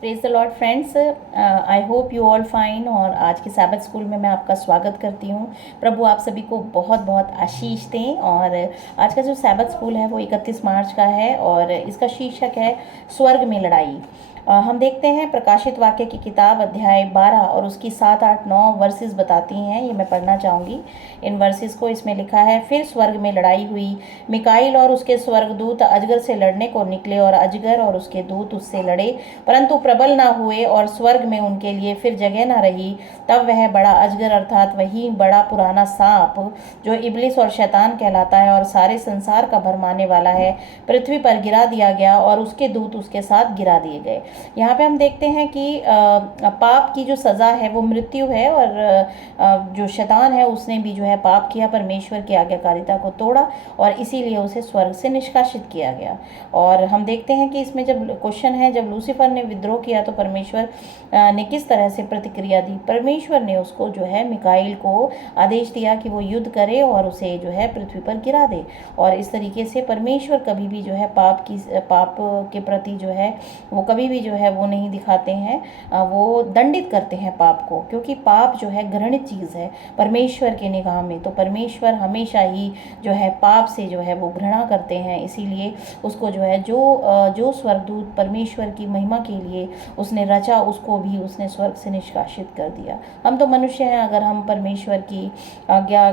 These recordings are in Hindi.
Praise the Lord friends, I hope you all fine. और आज के सैबथ स्कूल में मैं आपका स्वागत करती हूँ। प्रभु आप सभी को बहुत बहुत आशीष दें। और आज का जो सैबथ स्कूल है वो 31 मार्च का है और इसका शीर्षक है स्वर्ग में लड़ाई। हम देखते हैं प्रकाशित वाक्य की किताब अध्याय 12 और उसकी 7, 8, 9 वर्सेस बताती हैं। ये मैं पढ़ना चाहूँगी इन वर्सेस को। इसमें लिखा है, फिर स्वर्ग में लड़ाई हुई। मिकाइल और उसके स्वर्गदूत अजगर से लड़ने को निकले और अजगर और उसके दूत उससे लड़े, परंतु प्रबल ना हुए और स्वर्ग में उनके लिए फिर जगह ना रही। तब वह बड़ा अजगर अर्थात वही बड़ा पुराना सांप जो इबलिस और शैतान कहलाता है और सारे संसार का भरमाने वाला है, पृथ्वी पर गिरा दिया गया और उसके दूत उसके साथ गिरा दिए गए। यहाँ पे हम देखते हैं कि पाप की जो सज़ा है वो मृत्यु है। और जो शैतान है उसने भी जो है पाप किया, परमेश्वर की आज्ञाकारिता को तोड़ा और इसीलिए उसे स्वर्ग से निष्कासित किया गया। और हम देखते हैं कि इसमें जब क्वेश्चन है, जब लूसीफर ने विद्रोह किया तो परमेश्वर ने किस तरह से प्रतिक्रिया दी। परमेश्वर ने उसको जो है मिकाइल को आदेश दिया कि वो युद्ध करे और उसे जो है पृथ्वी पर गिरा दे। और इस तरीके से परमेश्वर कभी भी जो है पाप के प्रति जो है वो कभी भी जो है वो नहीं दिखाते हैं, वो दंडित करते हैं पाप को, क्योंकि पाप जो है घृणित चीज़ है परमेश्वर के निगाह में। तो परमेश्वर हमेशा ही जो है पाप से जो है वो घृणा करते हैं। इसीलिए उसको जो है जो स्वर्गदूत परमेश्वर की महिमा के लिए उसने रचा, उसको भी उसने स्वर्ग से निष्कासित कर दिया। हम तो मनुष्य हैं, अगर हम परमेश्वर की आज्ञा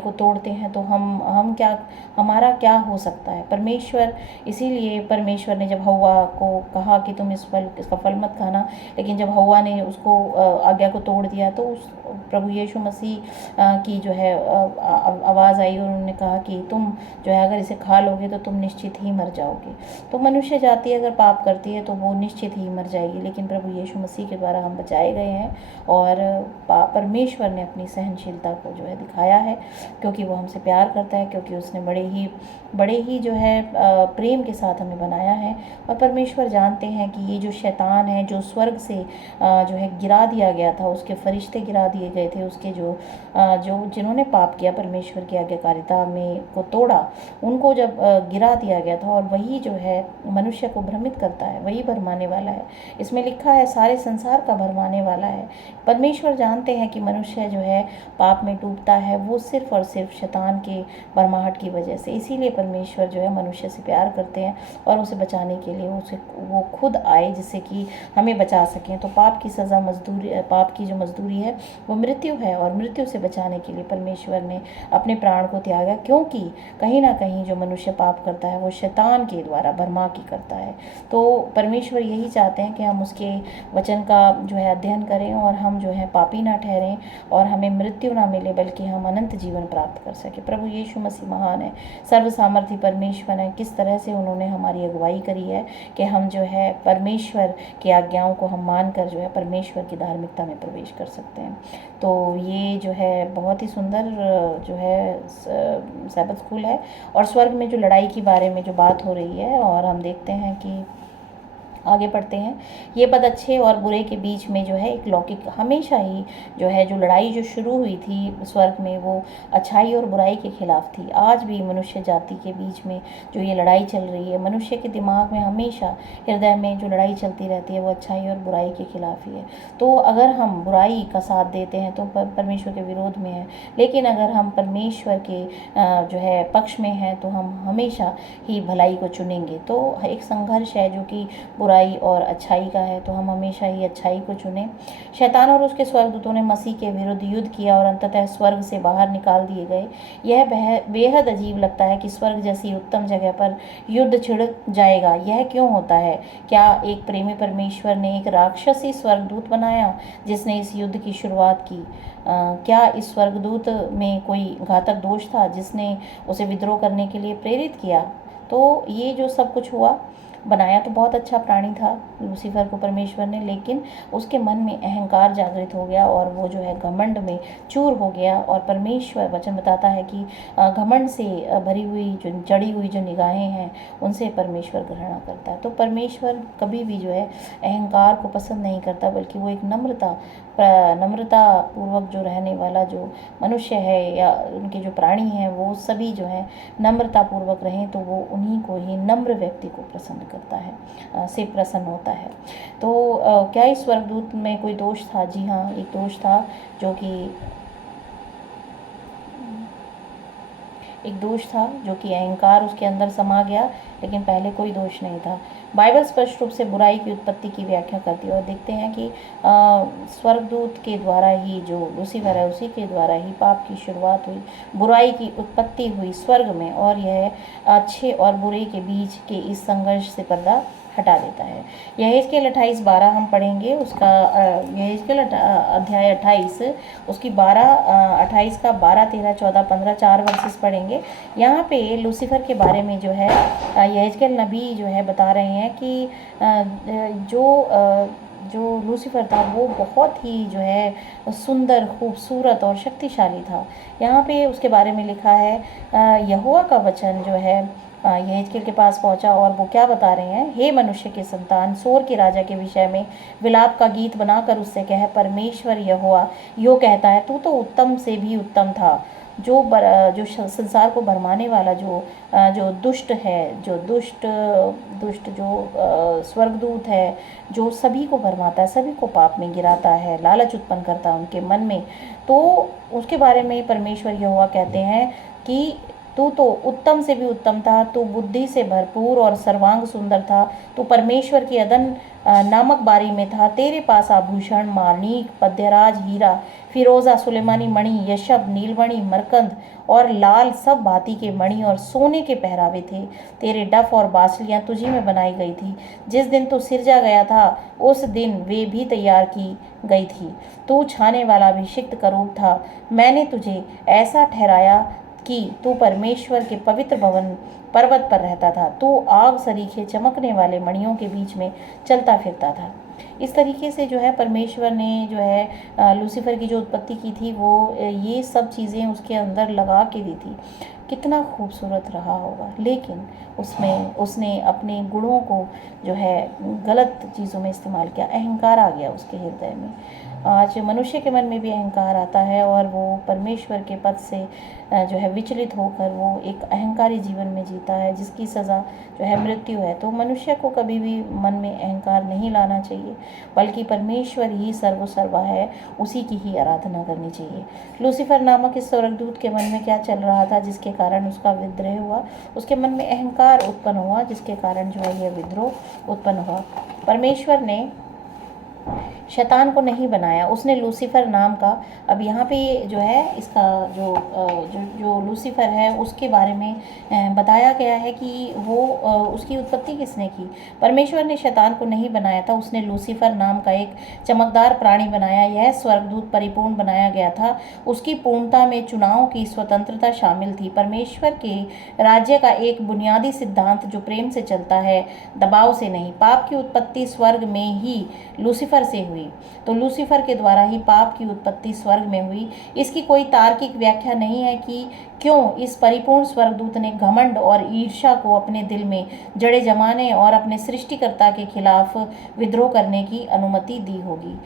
को तोड़ते हैं तो हम क्या, हमारा क्या हो सकता है। परमेश्वर, इसीलिए परमेश्वर ने जब हव्वा को कहा कि तुम इसका फल मत खाना, लेकिन जब हव्वा ने उसको आज्ञा को तोड़ दिया तो उस प्रभु यीशु मसीह की जो है आवाज़ आई और उन्होंने कहा कि तुम जो है अगर इसे खा लोगे तो तुम निश्चित ही मर जाओगे। तो मनुष्य जाति अगर पाप करती है तो वो निश्चित ही मर जाएगी, लेकिन प्रभु यीशु मसीह के द्वारा हम बचाए गए हैं। और परमेश्वर ने अपनी सहनशीलता को जो है दिखाया है, क्योंकि वो हमसे प्यार करता है, क्योंकि उसने बड़े ही जो है प्रेम के साथ हमें बनाया है। और परमेश्वर जानते हैं कि ये जो शैतान है, जो स्वर्ग से जो है गिरा दिया गया था, उसके फरिश्ते गिरा दिए गए थे, उसके जो जिन्होंने पाप किया, परमेश्वर की आज्ञाकारिता में को तोड़ा, उनको जब गिरा दिया गया था। और वही जो है मनुष्य को भ्रमित करता है, वही भरमाने वाला है। इसमें लिखा है सारे संसार का भरमाने वाला है। परमेश्वर जानते हैं कि मनुष्य जो है पाप में डूबता है वो सिर्फ और सिर्फ शैतान के भरमाहट की वजह से। इसीलिए परमेश्वर जो है मनुष्य से प्यार करते हैं और उसे बचाने के लिए वो खुद आए, जिससे कि हमें बचा सकें। तो पाप की सज़ा पाप की जो मजदूरी है वो मृत्यु है, और मृत्यु से बचाने के लिए परमेश्वर ने अपने प्राण को त्यागा, क्योंकि कहीं ना कहीं जो मनुष्य पाप करता है वो शैतान के द्वारा भरमा की करता है। तो परमेश्वर यही चाहते हैं कि हम उसके वचन का जो है अध्ययन करें और हम जो है पापी ना ठहरें और हमें मृत्यु ना मिले, बल्कि हम अनंत जीवन प्राप्त कर सकें। प्रभु यीशु मसीह महान है, सर्व सामर्थी परमेश्वर है। किस तरह से उन्होंने हमारी अगुवाई करी है कि हम जो है परमेश्वर की आज्ञाओं को हम मानकर जो है परमेश्वर की धार्मिकता में प्रवेश कर सकते हैं। तो ये जो है बहुत ही सुंदर जो है सैबथ स्कूल है। और स्वर्ग में जो लड़ाई के बारे में जो बात हो रही है, और हम देखते हैं कि आगे पढ़ते हैं। ये पद अच्छे और बुरे के बीच में जो है एक लौकिक, हमेशा ही जो है जो लड़ाई जो शुरू हुई थी स्वर्ग में वो अच्छाई और बुराई के खिलाफ थी। आज भी मनुष्य जाति के बीच में जो ये लड़ाई चल रही है, मनुष्य के दिमाग में हमेशा, हृदय में जो लड़ाई चलती रहती है वो अच्छाई और बुराई के खिलाफ ही है। तो अगर हम बुराई का साथ देते हैं तो परमेश्वर के विरोध में है, लेकिन अगर हम परमेश्वर के जो है पक्ष में हैं तो हम हमेशा ही भलाई को चुनेंगे। तो एक संघर्ष है जो कि बुराई और अच्छाई का है, तो हम हमेशा ही अच्छाई को चुनें। शैतान और उसके स्वर्गदूतों ने मसीह के विरुद्ध युद्ध किया और अंततः स्वर्ग से बाहर निकाल दिए गए। यह बेहद अजीब लगता है कि स्वर्ग जैसी उत्तम जगह पर युद्ध छिड़ जाएगा। यह क्यों होता है? क्या एक प्रेमी परमेश्वर ने एक राक्षसी स्वर्गदूत बनाया जिसने इस युद्ध की शुरुआत की? क्या इस स्वर्गदूत में कोई घातक दोष था जिसने उसे विद्रोह करने के लिए प्रेरित किया? तो ये जो सब कुछ हुआ, बनाया तो बहुत अच्छा प्राणी था लूसीफर को परमेश्वर ने, लेकिन उसके मन में अहंकार जागृत हो गया और वो जो है घमंड में चूर हो गया। और परमेश्वर वचन बताता है कि घमंड से भरी हुई जो जड़ी हुई जो निगाहें हैं उनसे परमेश्वर घृणा करता है। तो परमेश्वर कभी भी जो है अहंकार को पसंद नहीं करता, बल्कि वो एक नम्रता पूर्वक जो रहने वाला जो मनुष्य है या उनके जो प्राणी हैं वो सभी जो है नम्रता पूर्वक रहें, तो वो उन्हीं को ही, नम्र व्यक्ति को पसंद करता है, से प्रसन्न होता है। तो क्या इस स्वर्गदूत में कोई दोष था? जी हाँ, एक दोष था, जो कि अहंकार उसके अंदर समा गया, लेकिन पहले कोई दोष नहीं था। बाइबल स्पष्ट रूप से बुराई की उत्पत्ति की व्याख्या करती है, और देखते हैं कि स्वर्गदूत के द्वारा ही, जो लूसीफर है उसी के द्वारा ही पाप की शुरुआत हुई, बुराई की उत्पत्ति हुई स्वर्ग में, और यह अच्छे और बुरे के बीच के इस संघर्ष से पर्दा हटा देता है। यहेजकेल 28:12 हम पढ़ेंगे, उसका यहेजकेल अध्याय 28, उसकी 28 का 12, 13, 14, 15 4 वर्सेस पढ़ेंगे। यहाँ पे लूसीफर के बारे में जो है यहेजकेल नबी जो है बता रहे हैं कि जो लूसीफर था वो बहुत ही जो है सुंदर, खूबसूरत और शक्तिशाली था। यहाँ पे उसके बारे में लिखा है, यहोवा का वचन जो है यहेजकेल के पास पहुंचा, और वो क्या बता रहे हैं, हे मनुष्य के संतान, सोर के राजा के विषय में विलाप का गीत बनाकर उससे कह, परमेश्वर यहोवा यो कहता है, तू तो उत्तम से भी उत्तम था, जो संसार को भरमाने वाला, जो दुष्ट है, जो स्वर्गदूत है, जो सभी को भरमाता है, सभी को पाप में गिराता है, लालच उत्पन्न करता है उनके मन में। तो उसके बारे में परमेश्वर यहोवा कहते हैं कि तू तो उत्तम से भी उत्तम था, तू बुद्धि से भरपूर और सर्वांग सुंदर था, तू परमेश्वर की अदन नामक बारी में था, तेरे पास आभूषण, माणिक, पद्यराज, हीरा, फिरोजा, सुलेमानी मणि, यशब, नीलमणि, मरकंद और लाल सब भांति के मणि और सोने के पहरावे थे। तेरे डफ और बांसुरियां तुझी में बनाई गई थी। जिस दिन तू सिरजा गया था उस दिन वे भी तैयार की गई थी। तू छाने वाला अभिषिक्त करूब था। मैंने तुझे ऐसा ठहराया कि तू परमेश्वर के पवित्र भवन पर्वत पर रहता था। तू आग सरीखे चमकने वाले मणियों के बीच में चलता फिरता था। इस तरीके से जो है परमेश्वर ने जो है लूसीफर की जो उत्पत्ति की थी, वो ये सब चीज़ें उसके अंदर लगा के दी थी। कितना खूबसूरत रहा होगा, लेकिन उसने अपने गुणों को जो है गलत चीज़ों में इस्तेमाल किया। अहंकार आ गया उसके हृदय में। आज मनुष्य के मन में भी अहंकार आता है, और वो परमेश्वर के पद से जो है विचलित होकर वो एक अहंकारी जीवन में जीता है, जिसकी सज़ा जो है मृत्यु है। तो मनुष्य को कभी भी मन में अहंकार नहीं लाना चाहिए, बल्कि परमेश्वर ही सर्वसर्वा है, उसी की ही आराधना करनी चाहिए। लूसीफर नामक इस स्वर्गदूत के मन में क्या चल रहा था जिसके कारण उसका विद्रोह हुआ? उसके मन में अहंकार उत्पन्न हुआ, जिसके कारण जो है यह विद्रोह उत्पन्न हुआ। परमेश्वर ने शैतान को नहीं बनाया, उसने लूसीफर नाम का, अब यहाँ पे जो है इसका जो लूसीफर है उसके बारे में बताया गया है कि वो उसकी उत्पत्ति किसने की? परमेश्वर ने शैतान को नहीं बनाया था, उसने लूसीफर नाम का एक चमकदार प्राणी बनाया। यह स्वर्गदूत परिपूर्ण बनाया गया था, उसकी पूर्णता में चुनाव की स्वतंत्रता शामिल थी। परमेश्वर के राज्य का एक बुनियादी सिद्धांत जो प्रेम से चलता है, दबाव से नहीं। पाप की उत्पत्ति स्वर्ग में ही लूसीफर से हुई, तो लूसीफर के द्वारा ही पाप की उत्पत्ति स्वर्ग में हुई। इसकी कोई तार्किक व्याख्या नहीं है कि क्यों इस परिपूर्ण स्वर्गदूत ने घमंड और ईर्ष्या को अपने दिल में जड़े जमाने और अपने सृष्टिकर्ता के खिलाफ विद्रोह करने की अनुमति दी होगी।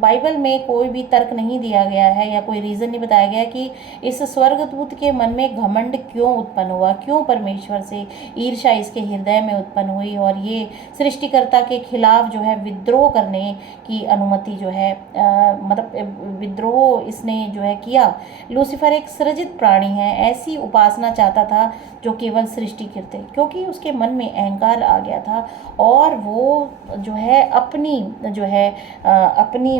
बाइबल में कोई भी तर्क नहीं दिया गया है या कोई रीज़न नहीं बताया गया कि इस स्वर्गदूत के मन में घमंड क्यों उत्पन्न हुआ, क्यों परमेश्वर से ईर्ष्या इसके हृदय में उत्पन्न हुई और ये सृष्टिकर्ता के खिलाफ जो है विद्रोह करने की अनुमति जो है मतलब विद्रोह इसने जो है किया। लूसीफर एक सृजित प्राणी है, ऐसी उपासना चाहता था जो केवल सृष्टि करते, क्योंकि उसके मन में अहंकार आ गया था और वो जो है अपनी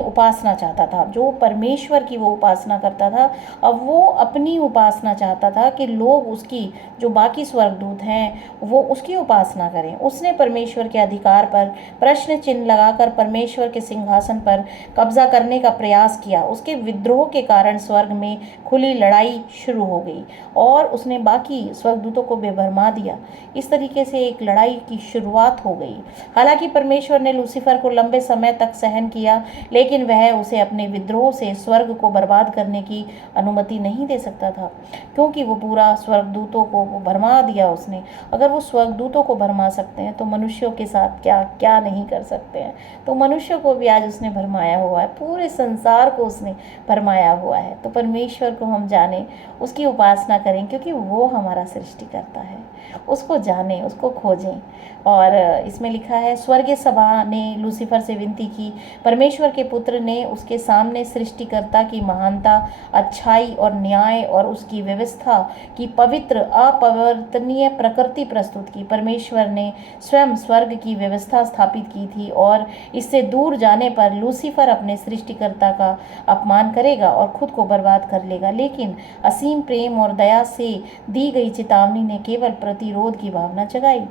उपासना चाहता था। जो परमेश्वर की वो उपासना करता था, अब वो अपनी उपासना चाहता था कि लोग उसकी, जो बाकी स्वर्गदूत हैं, वो उसकी उपासना करें। उसने परमेश्वर के अधिकार पर प्रश्न चिन्ह लगाकर परमेश्वर के सिंहासन पर कब्जा करने का प्रयास किया। उसके विद्रोह के कारण स्वर्ग में खुली लड़ाई शुरू हो गई और उसने बाकी स्वर्गदूतों को बेभरमा दिया। इस तरीके से एक लड़ाई की शुरुआत हो गई। हालांकि परमेश्वर ने लूसीफर को लंबे समय तक सहन किया, लेकिन वह उसे अपने विद्रोह से स्वर्ग को बर्बाद करने की अनुमति नहीं दे सकता था, क्योंकि वो पूरा स्वर्गदूतों को भरमा दिया उसने। अगर वो स्वर्गदूतों को भरमा सकते हैं तो मनुष्यों के साथ क्या क्या नहीं कर सकते हैं। तो मनुष्य को भी आज उसने भरमाया हुआ है, पूरे संसार को उसने भरमाया हुआ है। तो परमेश्वर को हम जाने, उसकी उपासना करें, क्योंकि वो हमारा सृष्टिकर्ता है। उसको जानें, उसको खोजें। और इसमें लिखा है, स्वर्गीय सभा ने लूसीफर से विनती की, परमेश्वर के पुत्र ने उसके सामने सृष्टिकर्ता की महानता, अच्छाई और न्याय और उसकी व्यवस्था की पवित्र अपरिवर्तनीय प्रकृति प्रस्तुत की। परमेश्वर ने स्वयं स्वर्ग की व्यवस्था स्थापित की थी और इससे दूर जाने पर लूसीफर अपने सृष्टिकर्ता का अपमान करेगा और खुद को बर्बाद कर लेगा। लेकिन असीम प्रेम और दया से दी गई चेतावनी ने केवल प्रतिरोध की भावना जगाई।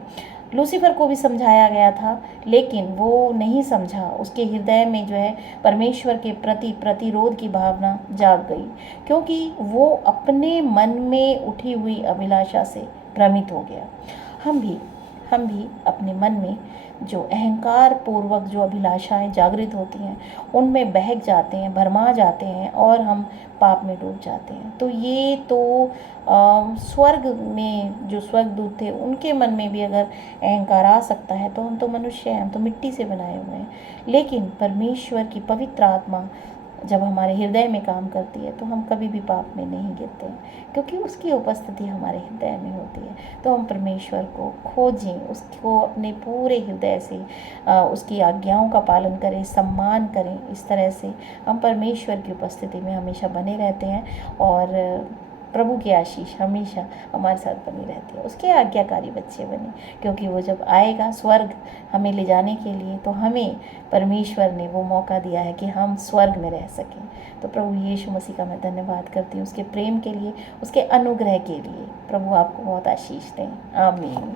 लूसीफर को भी समझाया गया था, लेकिन वो नहीं समझा। उसके हृदय में जो है परमेश्वर के प्रति प्रतिरोध की भावना जाग गई, क्योंकि वो अपने मन में उठी हुई अभिलाषा से भ्रमित हो गया। हम भी अपने मन में जो अहंकार पूर्वक जो अभिलाषाएं जागृत होती हैं, उनमें बहक जाते हैं, भरमा जाते हैं और हम पाप में डूब जाते हैं। तो ये तो स्वर्ग में जो स्वर्गदूत थे, उनके मन में भी अगर अहंकार आ सकता है, तो हम तो मनुष्य हैं, हम तो मिट्टी से बनाए हुए हैं। लेकिन परमेश्वर की पवित्र आत्मा जब हमारे हृदय में काम करती है, तो हम कभी भी पाप में नहीं गिरते, क्योंकि उसकी उपस्थिति हमारे हृदय में होती है। तो हम परमेश्वर को खोजें, उसको अपने पूरे हृदय से उसकी आज्ञाओं का पालन करें, सम्मान करें। इस तरह से हम परमेश्वर की उपस्थिति में हमेशा बने रहते हैं और प्रभु की आशीष हमेशा हमारे साथ बनी रहती है। उसके आज्ञाकारी बच्चे बने, क्योंकि वो जब आएगा स्वर्ग हमें ले जाने के लिए, तो हमें परमेश्वर ने वो मौका दिया है कि हम स्वर्ग में रह सकें। तो प्रभु यीशु मसीह का मैं धन्यवाद करती हूँ, उसके प्रेम के लिए, उसके अनुग्रह के लिए। प्रभु आपको बहुत आशीष दें। आमीन।